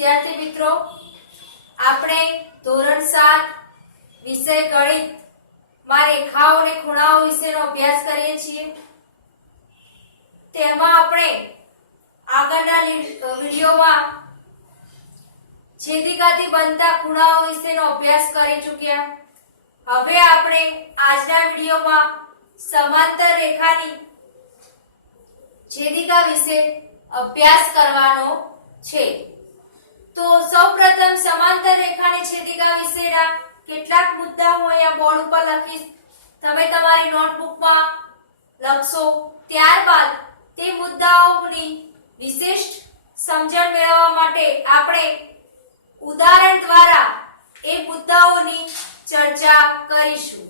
વિદ્યાર્થી મિત્રો, આપણે ધોરણ 7 વિષય ગણિત માં રેખાઓ અને ખૂણાઓ વિશેનો અભ્યાસ કરીએ છીએ। તેમાં આપણે આગળના વિડિયોમાં છેદિકાથી બનતા ખૂણાઓ વિશેનો અભ્યાસ કરી ચૂક્યા। હવે આપણે આજના વિડિયોમાં સમાંતર રેખાની છેદિકા વિશે અભ્યાસ કરવાનો છે। તો સૌપ્રથમ સમાંતર રેખાની છેદિકા વિશેના કેટલાક મુદ્દાઓ અહીંયા બોર્ડ ઉપર લખીશ, તમે તમારી નોટબુકમાં લખશો। ત્યારબાદ તે મુદ્દાઓની વિશિષ્ટ સમજણ મેળવવા માટે આપણે ઉદાહરણ દ્વારા એ મુદ્દાઓની ચર્ચા કરીશું।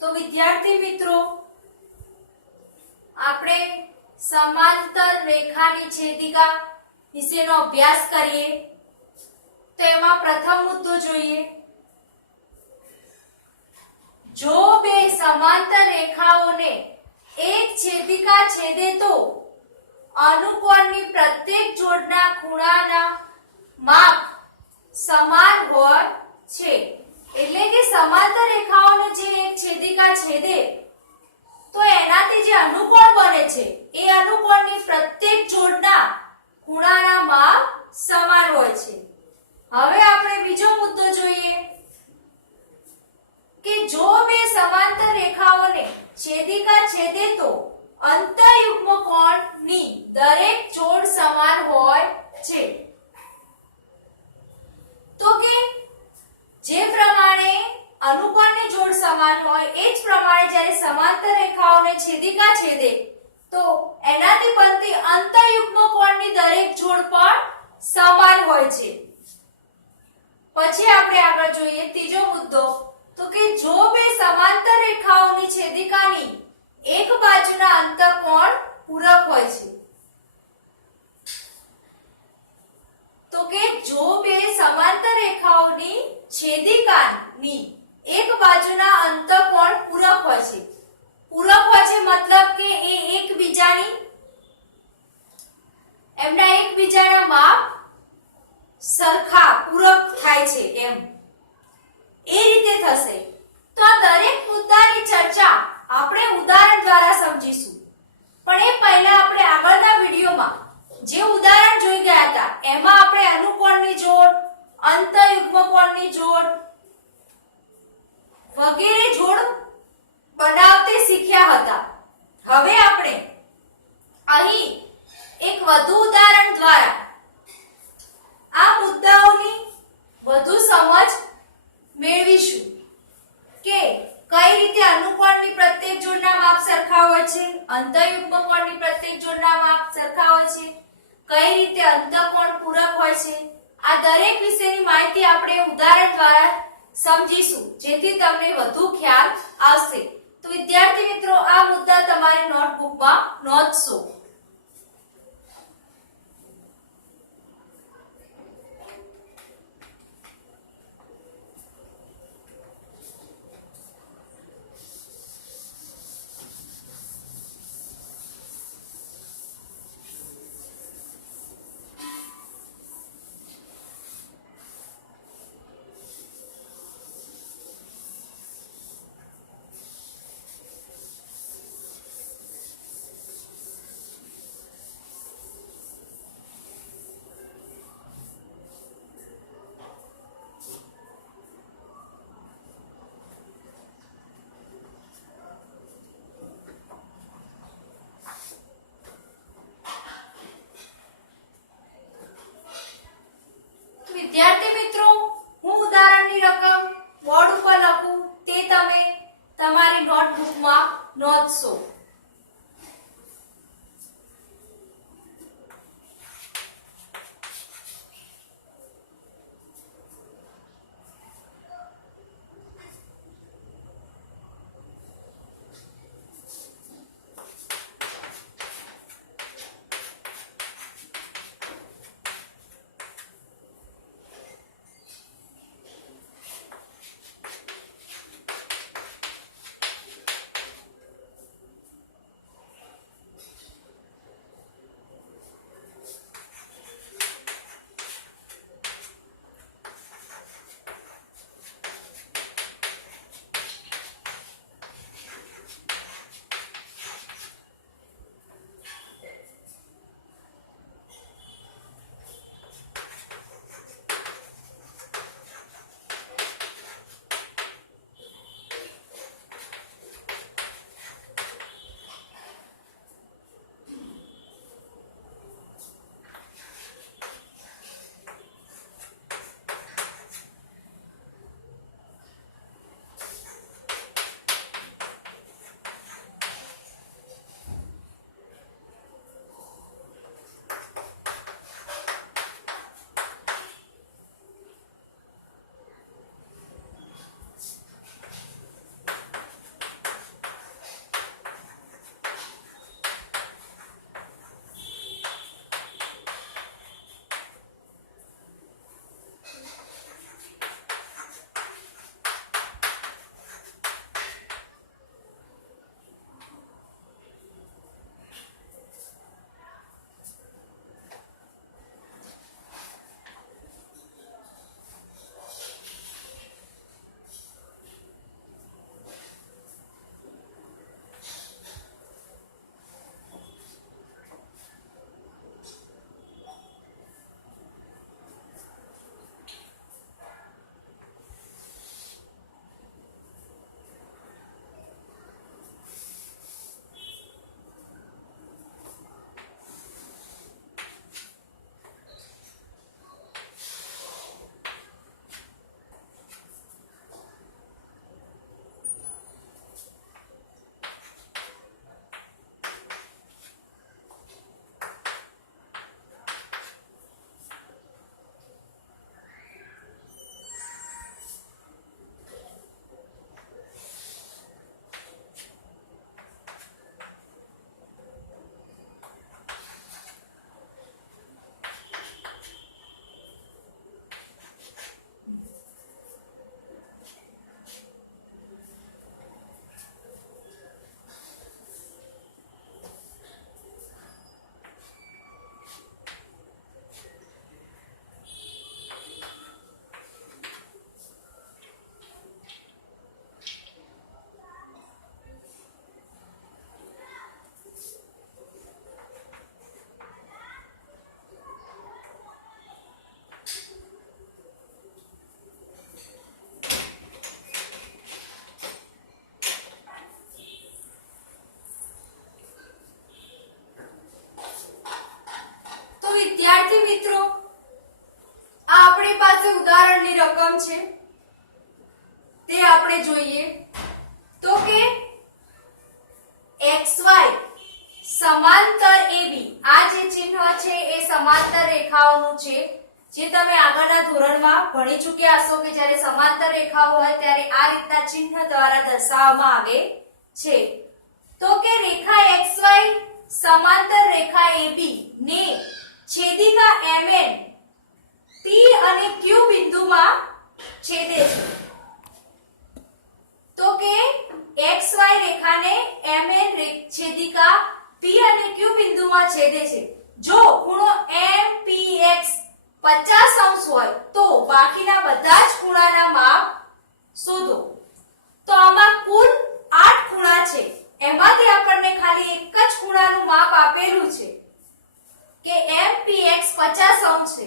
તો વિદ્યાર્થી મિત્રો, આપણે સમાંતર રેખાની છેદિકા વિશેનો અભ્યાસ કરીએ. તો એમાં પ્રથમ મુદ્દો જોઈએ. જો બે સમાંતર રેખાઓને એક છેદિકા છેદે તો અનુકોણની પ્રત્યેક જોડના ખૂણાના માપ સમાન હોય છે. એટલે કે સમાંતર રેખાઓને જે એક છેદિકા છેદે તો એનાથી જે અનુકોણ બને છે એ અનુકોણની પ્રત્યેક જોડના ખૂણાના માપ સમાન હોય છે. હવે આપણે બીજો મુદ્દો જોઈએ કે જો બે સમાંતર રેખાઓને છેદિકા છેદે તો અંતઃયુગ્મ કોણની દરેક જોડ સમાન હોય છે. તો કે જે પ્રમાણે અનુકોણની જોડ સમાન હોય એ જ પ્રમાણે જ્યારે સમાંતર રેખાઓને છેદિકા છેદે તો એનાથી બનતી અંતઃયુગ્મ કોણની દરેક જોડ પણ સમાન હોય છે. પછી આપણે આગળ જોઈએ ત્રીજો મુદ્દો, તો કે જો બે સમાંતર રેખાઓની છેદિકાની એક બાજુના અંતઃકોણ પૂરક હોય છે. તો કે જો બે સમાંતર રેખાઓની છેદિકાની એક બાજુના અંતઃકોણ પૂરક હોય છે. પૂરક હોય છે મતલબ કે એ એમના એકબીજાના માપ સરખા પૂરક થાય છે એમ એ રીતે થશે. તો આ દરેક મુદ્દાની ચર્ચા આપણે ઉદાહરણ દ્વારા સમજીશું. પણ એ પહેલા આપણે આગળના વિડિયોમાં જે ઉદાહરણ જોઈ ગયા હતા એમાં આપણે અનુકોણની જોડ, અંતઃયુગ્મ કોણની જોડ વગેરે જોડ બનાવતે શીખ્યા હતા. હવે આપણે અહીં એક વધુ ઉદાહરણ દ્વારા આ મુદ્દાઓની વધુ સમજ મેળવીશું કે કઈ રીતે અનુકોણની પ્રત્યેક જોડના માપ સરખા હોય છે, અંતઃયુગ્મ કોણની પ્રત્યેક જોડના માપ સરખા હોય છે, કઈ રીતે અંતઃકોણ પૂરક હોય છે. આ દરેક વિશેની માહિતી આપણે ઉદાહરણ દ્વારા સમજીશું જેથી તમને વધુ ખ્યાલ આવશે. તો વિદ્યાર્થી મિત્રો, આ મુદ્દા તમારી નોટબુકમાં નોંધશો. વિદ્યાર્થી મિત્રો, હું ઉદાહરણની રકમ બોર્ડ ઉપર લખું તે તમે તમારી નોટબુકમાં નોંધશો. મિત્રો આ આપણી પાસે ઉદાહરણની રકમ છે તે આપણે જોઈએ તો કે xy સમાંતર AB આ જે ચિહ્ન છે એ સમાંતર રેખાઓનું છે જે તમે આગળના ધોરણમાં ભણી ચૂક્યા હશો કે જ્યારે સમાંતર રેખાઓ હોય ત્યારે આ રીતના ચિહ્ન દ્વારા દર્શાવવામાં આવે છે તો કે રેખા xy સમાંતર રેખા AB ને છેદિકા MN P અને Q બિંદુમાં છેદે છે તો કે xy રેખાને MN છેદિકા P અને Q બિંદુમાં છેદે છે જો ખૂણો MPX 50° હોય તો બાકીના બધા જ ખૂણાના માપ શોધો તો આમાં કુલ 8 ખૂણા છે એમાંથી આપણને ખાલી એક જ ખૂણાનું માપ આપેલું છે કે MPX 50° છે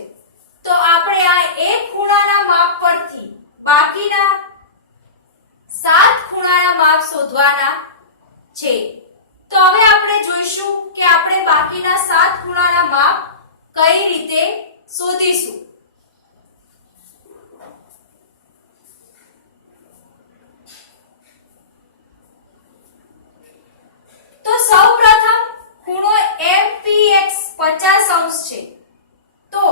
તો આપણે આ એક ખૂણાના માપ પરથી બાકીના 7 ખૂણાના માપ શોધવાના છે તો હવે આપણે જોઈશું કે આપણે બાકીના 7 ખૂણાના માપ કઈ રીતે શોધીશું તો સૌપ્રથમ ખૂણો MPX 50° છે તો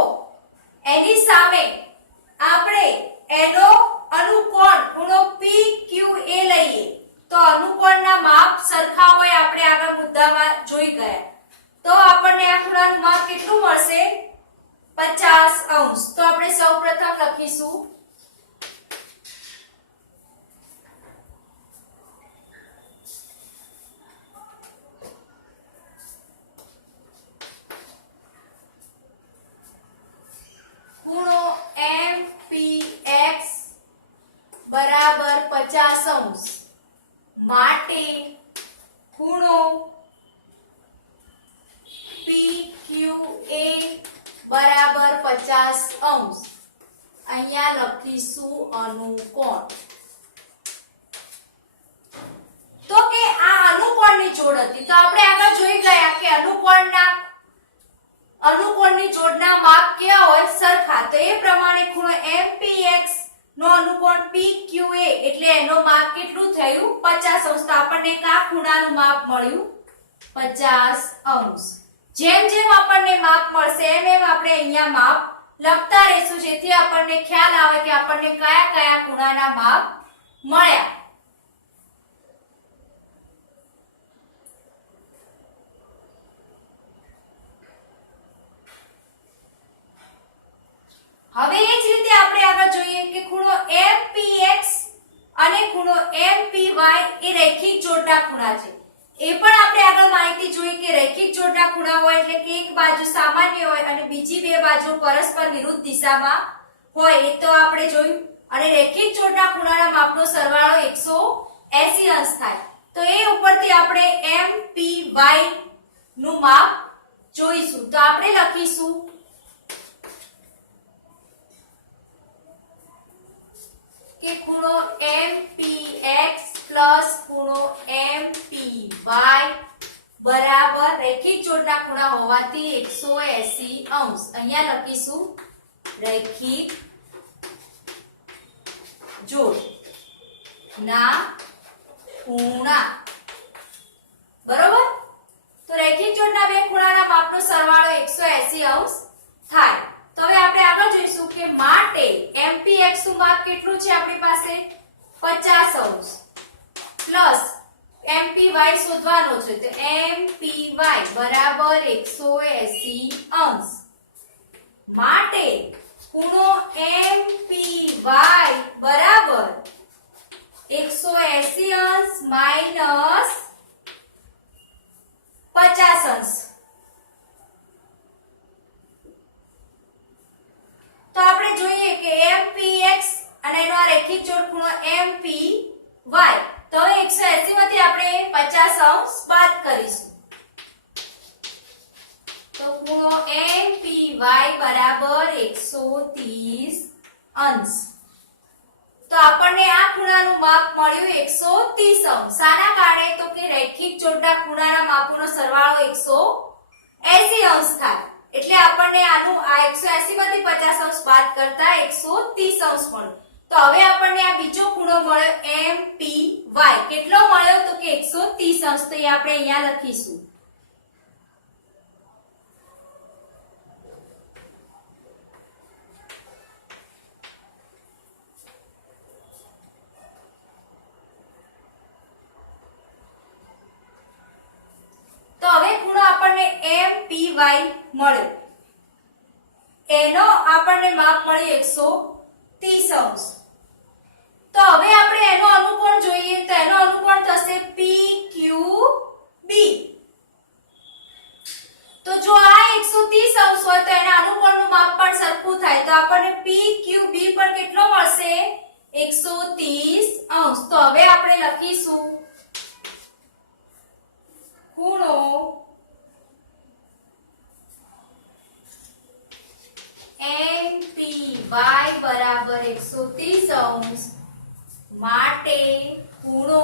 એની સામે આપણે એનો અનુકોણ ખૂણો PQA લઈએ તો અનુકોણના માપ સરખા હોય આપણે આગળ મુદ્દામાં જોઈ ગયા તો આપણને આ ખૂણાનું માપ કેટલું મળશે 50° તો આપણે સૌપ્રથમ લખીશું ખૂણો MPX બરાબર 50° માટે ખૂણો PQA બરાબર 50° અહીંયા લખીશું અનુકોણ તો કે આ અનુકોણની જોડ હતી તો આપણે આગળ જોઈ ગયા કે અનુકોણની જોડના માપ કેવા હોય સરખા તો એ પ્રમાણે ખૂણો MPX નો અનુકોણ PQA એટલે એનો માપ કેટલું થયું 50° તો આપણને આ ખૂણાનું માપ મળ્યું 50°. જેમ જેમ આપણને માપ મળશે એમ એમ આપણે અહીંયા માપ લખતા રહીશું જેથી આપણને ખ્યાલ આવે કે આપણને કયા કયા ખૂણાના માપ મળ્યા હવે એ જ રીતે આપણે આગળ જોઈએ કે ખૂણો MPX અને ખૂણો MPY એ રૈખિક જોડના ખૂણા છે એ પણ આપણે આગળ માહિતી જોઈ કે રૈખિક જોડના ખૂણા હોય એટલે કે એક બાજુ સામાન્ય હોય અને બીજી બે બાજુ પરસ્પર વિરુદ્ધ દિશામાં હોય એ તો આપણે જોયું અને રૈખિક જોડના ખૂણાના માપનો સરવાળો 180° થાય તો એ ઉપરથી આપણે MPY નું માપ જોઈશું તો આપણે લખીશું કે ખૂણો MPX પ્લસ ખૂણો MPY બરાબર રૈખિક જોડના ખૂણા હોવાથી 180°. અહીંયા લખીશું રૈખિક જોડના ખૂણા બરોબર તો રૈખિક જોડના બે ખૂણાના માપનો સરવાળો 180° થાય તો હવે આપણે આગળ જોઈશું કે માટે MPX નું માપ કેટલું છે આપણી પાસે 50° પ્લસ MPY શોધવાનો છે તો MPY બરાબર 180° માટે ખૂણો MPY બરાબર 180° માઈનસ 50°. તો આપણે જોઈએ કે MPX અને એનો આ રૈખિક જોડ ખૂણો MPY તો 180 માંથી આપણે 50° બાદ કરીશું તો ખૂણો MPY બરાબર 130°. તો આપણને આ ખૂણાનું માપ મળ્યું 130°. શાના કારણે તો કે રૈખિક જોડના ખૂણાના માપોનો સરવાળો 180° થાય એટલે આપણને આનું આ 180 માંથી 50 અંશ બાદ કરતા 130 અંશ મળ્યો. તો હવે આપણને આ બીજો ખૂણો મળ્યો MPY. કેટલો મળ્યો તો કે 130 અંશ. તો એ આપણે અહીંયા લખીશું. તો હવે ખૂણો આપણને MPY મળ્યો. એનો આપણને માપ મળ્યું 130 અંશ. તો હવે આપણે એનો અનુકોણ જોઈએ. તો એનો અનુકોણ થશે PQB. તો જો આ 130 અંશ હોય તો એના અનુકોણનું માપ પણ સરખું થાય. તો આપણને PQB પણ કેટલો મળશે? 130 અંશ. તો હવે આપણે લખીશું ખૂણો MPY બરાબર 130 અંશ માટે ખૂણો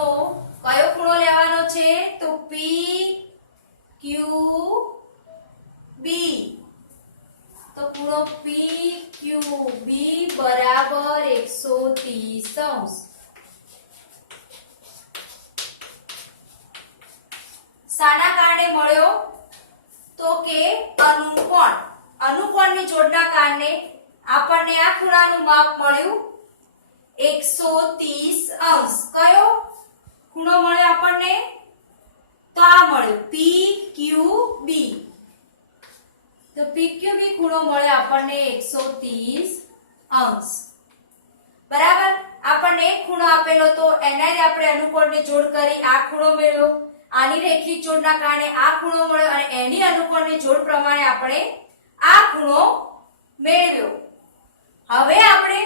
કયો ખૂણો લેવાનો છે? તો PQB. તો ખૂણો PQB બરાબર 130 અંશ. શાના કારણે મળ્યો? તો કે અનુકોણની જોડના કારણે આપણને આ ખૂણાનું માપ મળ્યું 130 અંશ. કયો ખૂણો મળ્યો આપણને? તો આ મળ્યો PQB. તો PQB ખૂણો મળ્યો આપણને 130 અંશ. બરાબર. આપણને એક ખૂણો આપેલો તો એના આપણે અનુકોણને જોડ કરી આ ખૂણો મેળવ્યો. આની રેખિક જોડના કારણે આ ખૂણો મળ્યો અને એની અનુકોણની જોડ પ્રમાણે આપણે આ ખૂણો મેળવ્યો. હવે આપણે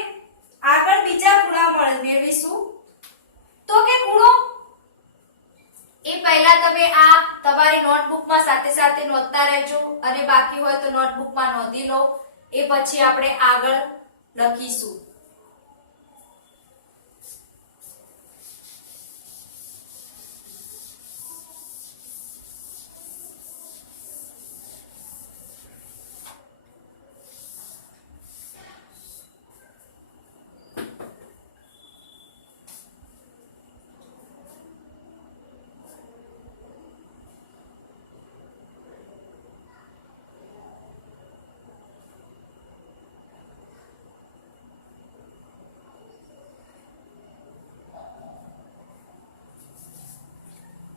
આગળ બીજા ખૂણા મેળવીશું. તો કે ખૂણો એ પહેલા તમે આ તમારી નોટબુકમાં સાથે સાથે નોંધતા રહેજો અને બાકી હોય તો નોટબુકમાં નોંધી લો. એ પછી આપણે આગળ લખીશું.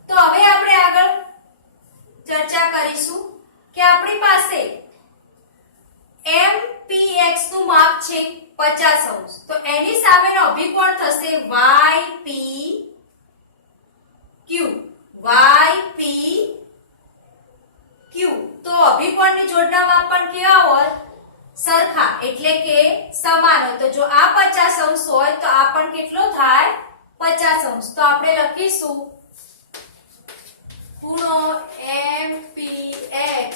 તો હવે આપણે આગળ ચર્ચા કરીશું કે આપણી પાસે MPX નું માપ છે 50 અંશ. તો એની સામેનો અભિકોણ થશે YPQ. તો અભિકોણની જોડના માપ પણ કેવા હોય? સરખા, એટલે કે સમાન હોય. તો જો આ 50 અંશ હોય તો આ પણ કેટલો થાય? 50 અંશ. તો આપણે લખીશું ખૂણો MPX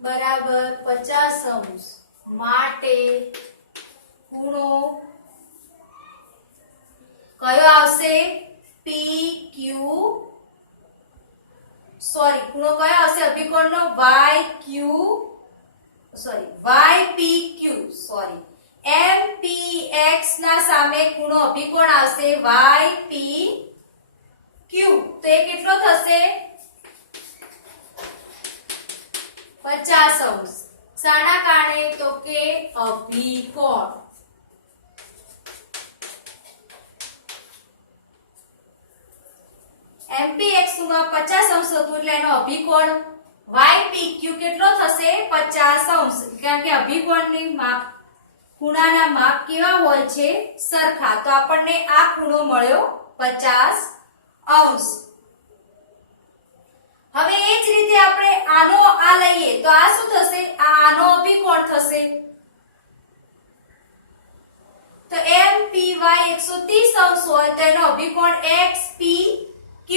બરાબર 50 અંશ માટે ખૂણો કયો આવશે? ખૂણો કયો આવશે અભિકોણનો? YPQ. MPX ના સામે ખૂણો અભિકોણ આવશે YPQ. તો એ કેટલો થશે? 50 અંશ. શાના કારણે? તો કે અભિકોણ. MPX નું માપ 50 અંશ હતું એટલે એનો અભિકોણ YPQ કેટલો થશે? 50 અંશ. કારણ કે અભિકોણની માપ ખૂણાના માપ કેવા હોય છે? સરખા. તો આપણને આ ખૂણો મળ્યો 50 અંશ. હવે એ જ રીતે આપણે આનો આ લઈએ તો આ શું થશે? આનો અભિકોણ થશે. તો MPY 130 અંશ હોય તો એનો અભિકોણ XPQ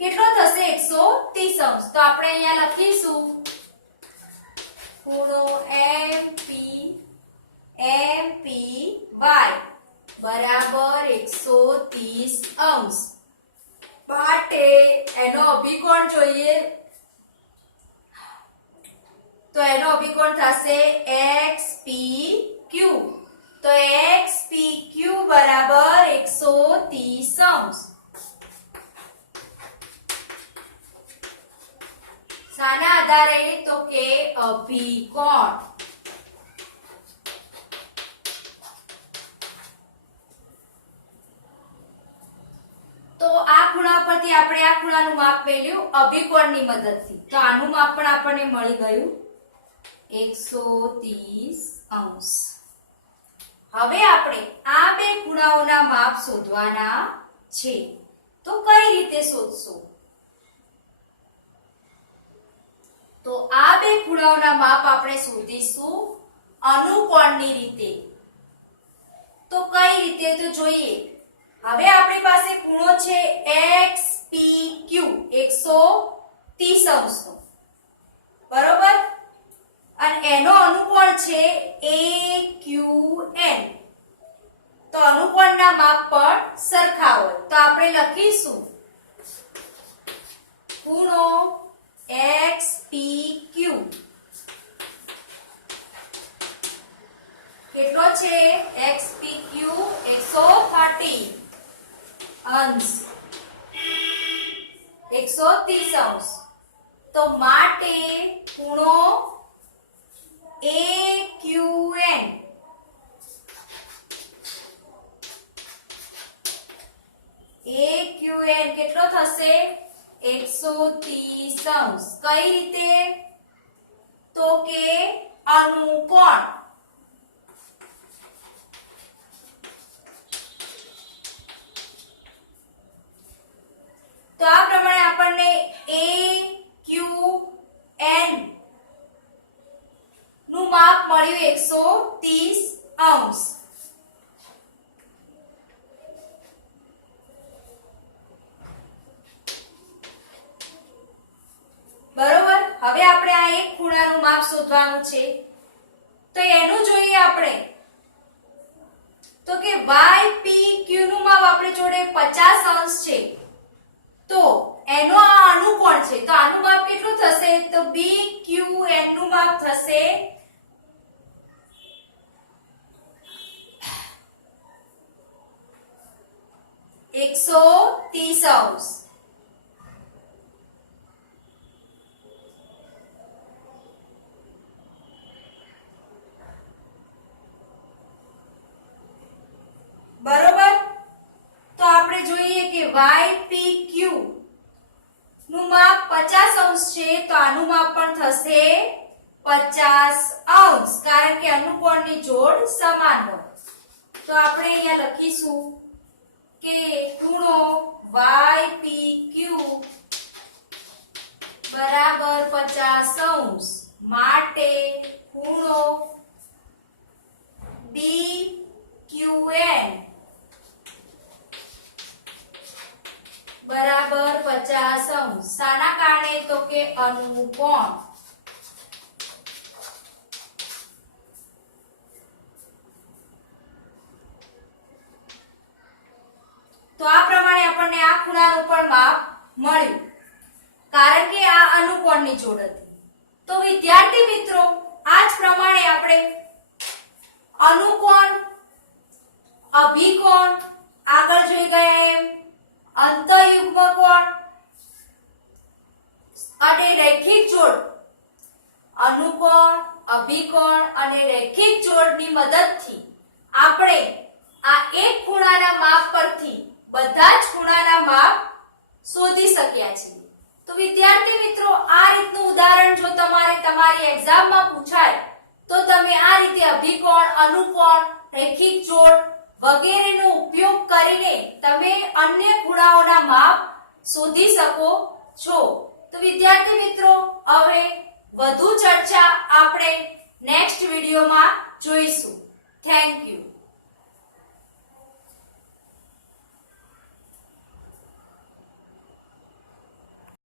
કેટલો થશે? 130 અંશ. તો આપણે અહીંયા લખીશું ખૂણો MPY બરાબર 130 અંશ માટે એનો અભિકોણ જોઈએ તો એનો અભિકોણ થશે XPQ. તો XPQ બરાબર 130°. શાના આધારે? તો કે અભિકોણ. તો આ ખૂણા પરથી આપણે આ ખૂણાનું માપ મેળવ્યું અભિકોણની મદદથી. તો આનું માપ પણ આપણને મળી ગયું 130°. હવે આપણે આ બે ખૂણાઓના માપ શોધવાના છે. તો કઈ રીતે શોધશું? તો આ બે ખૂણાઓના માપ આપણે શોધીશું અનુકોણની રીતે. તો કઈ રીતે? તો જોઈએ. હવે આપણી પાસે ખૂણો છે XPQ 130° નો, બરોબર? અને એનો અનુકોણ છે AQN. તો અનુકોણના માપ પણ સરખા હોય. તો આપણે લખીશું ખૂણો XPQ કેટલો છે? XPQ 130°. 130°. તો માટે ખૂણો AQN કેટલો થશે? 130°. કઈ રીતે? તો કે અનુકોણ. તો આ પ્રમાણે આપણને AQN નું માપ મળ્યું 130°. બરોબર. હવે આપણે આ એક ખૂણાનું માપ શોધવાનું છે. તો એનું જોઈએ આપણે. તો કે YPQ નું માપ આપણી જોડે 50° છે. તો એનો આ અનુકોણ છે. તો આનું માપ કેટલું થશે? તો BQN નું માપ થશે 130°. બરોબર. તો આપણે જોઈએ કે YPQ નું માપ 50° છે. તો આનું માપ પણ થશે 50°, કારણ કે અનુકોણની જોડ સમાન હોય. તો આપણે અહીંયા લખીશું કે ખૂણો YPQ બરાબર 50°. માટે ખૂણો BQN બરાબર 50°. શાના કારણે? તો કે અનુકોણ. તો આ પ્રમાણે આપણને આ ખૂણાનું પણ માપ મળ્યું, કારણ કે આ અનુકોણની જોડ હતી. તો વિદ્યાર્થી મિત્રો, આ જ પ્રમાણે આપણે અનુકોણ, અભિકોણ, આગળ જોઈ ગયા એમ અંતઃયુગ્મ કોણ અને રૈખિક જોડ, અનુકોણ, અભિકોણ અને રૈખિક જોડની મદદથી આપણે આ એક ખૂણાના માપ પરથી બધા જ ખૂણાના માપ શોધી શક્યા છીએ. તો વિદ્યાર્થી મિત્રો, આ રીતનું ઉદાહરણ જો તમારી એક્ઝામમાં પૂછાય તો તમે આ રીતે અભિકોણ, અનુકોણ, રૈખિક જોડ વગેરેનો ઉપયોગ કરીને તમે અન્ય ખૂણાઓના માપ શોધી શકો છો. તો વિદ્યાર્થી મિત્રો, હવે વધુ ચર્ચા આપણે નેક્સ્ટ વિડિયોમાં જોઈશું. Thank you.